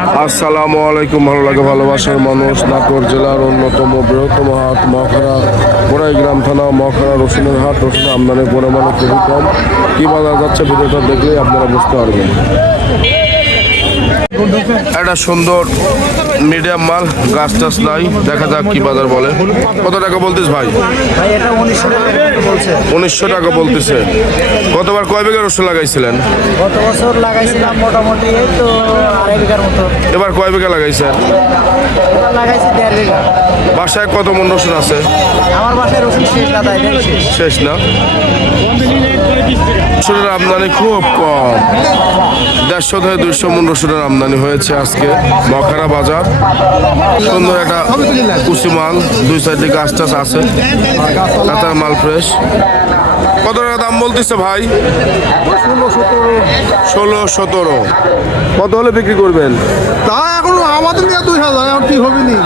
আসসালামু আলাইকুম। ভালো লাগে ভালোবাসার মানুষ, নাটোর জেলার অন্যতম বৃহত্তম হাট মখরা গোড়াই গ্রাম থানা মখরা রসুনের হাট। রসুনের আমদানি পরিমাণে খুবই কম। কী বাজার যাচ্ছে ভিডিওটা দেখলেই আপনারা বুঝতে পারবেন। একটা সুন্দর মিডিয়াম মাল, গাছ টাছ নাই, দেখা যাক কি বাজার বলে। কত টাকা বলতিস ভাই? এটা 1900 টাকা বলতেছে। গতবার কয় বিঘা রসুন লাগাইছিলেন? গত বছর লাগাইছিলাম মোটামুটি এই তো 2.5 বিঘার মতো। এবার কয় বিঘা লাগাইছেন? এবার লাগাইছি 1.5 বিঘা। বাসায় কত মন রসুন আছে? আমার বাসায় রসুন শেষ দাদা, এটাই শেষ। শেষ না? রসুনের আমদানি খুব কম, 150 থেকে 200 মন রসুনের আমদানি হয়েছে আজকে মখরা বাজার। সুন্দর একটা কুচি মাল, দুই সাইডে গাছ টাছ আছে, কাঁচার মাল ফ্রেশ। কত টাকা দাম বলতেছে ভাই? 16-17। কত হলে বিক্রি করবেন? তা এখন আমাদের নিয়ে 2000, এখন কি হবে নি?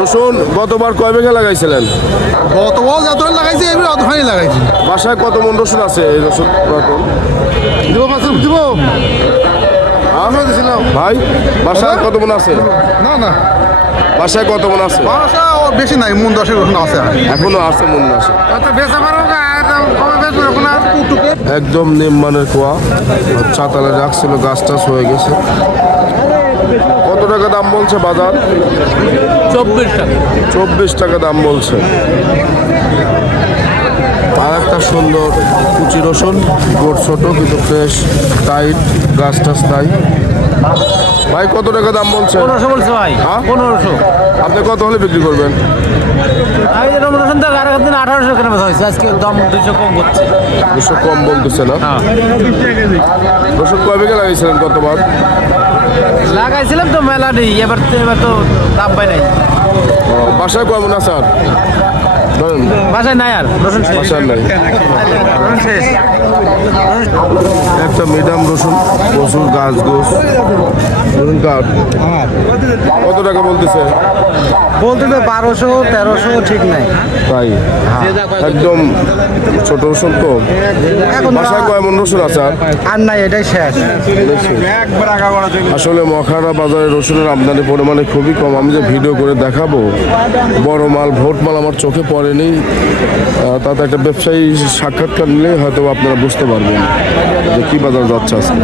রসুন গতবার কয় বিঘা লাগাইছিলেন? গত বল যতটা লাগাইছি এবার অতখানি লাগাইছি। বাসায় কত মন রসুন আছে? এই রসুন রতন দিব মাছ দিব আমরা দিছিলাম ভাই, বাসায় কত মন আছে? না না বাসায় কত মন আছে? বাসা ও বেশি নাই, মন 10 রসুন আছে। এখনো আছে মন আছে। আচ্ছা বেচা পারো কমে বেচবো এখন আর টুকটুকে। একদম নিম্মানের কুয়া, ছাতালে রাখছিল, গাছ টাছ হয়ে গেছে। কত টাকা দাম বলছে বাজার? 24 টাকা। 24 টাকা দাম বলছে। আর একটা সুন্দর কুচি রসুন, গোট ছোট কিন্তু ফ্রেশ, টাইট, গাছ টাছ নাই। ভাই কত টাকা দাম বলছে? 1500 বলছে ভাই। হ্যাঁ? 1500। আপনি কত হলে বিক্রি করবেন? আমি যে রসুন তো আর একদিন 1800 কেনা বেচা হয়েছে, আজকে দাম 200 কম করছে। 200 কম বলতেছে না? রসুন কয় বিঘা লাগাইছিলেন গতবার? লাগাইছিলাম তো মেলা নেই, এবার তো দাম পাই নাই। বাসায় কয় মন আছে আর? ধরেন বাসায় নাই আর রসুন শেষ। বাসায় নাই। রসুন শেষ। একটা মিডিয়াম রসুন, প্রচুর গাছ গোছ রসুন কাঠ। কত টাকা বলতেছে? বলতে তো 1200 1300 ঠিক নাই। তাই একদম ছোট রসুন তো। এখন বাসায় কয় মন রসুন আছে আর? আর নাই, এটাই শেষ। আসলে মখরা বাজারে রসুনের আমদানি পরিমাণে খুবই কম। আমি যে ভিডিও করে দেখাবো, বড় মাল ভোট মাল আমার চোখে পড়েনি। তাতে একটা ব্যবসায়ী সাক্ষাৎকার নিলে হয়তো আপনারা বুঝতে পারবেন যে কী বাজার যাচ্ছে আজকে।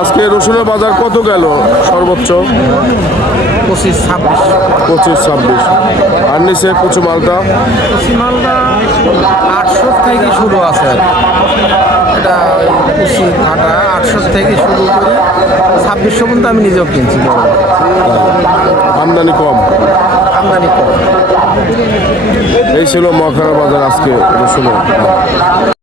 আজকে রসুনের বাজার কত গেল সর্বোচ্চ? 25-26। 25-26। আর নিচে কুচু মালটা? মালটা 800 থেকে শুরু আছে। এটা কুচি কাটা 800 থেকে শুরু করে 2600 পর্যন্ত আমি নিজেও কিনছি। আমদানি কম। আমদানি কম। এই ছিল মখরা বাজার আজকে রসুনের।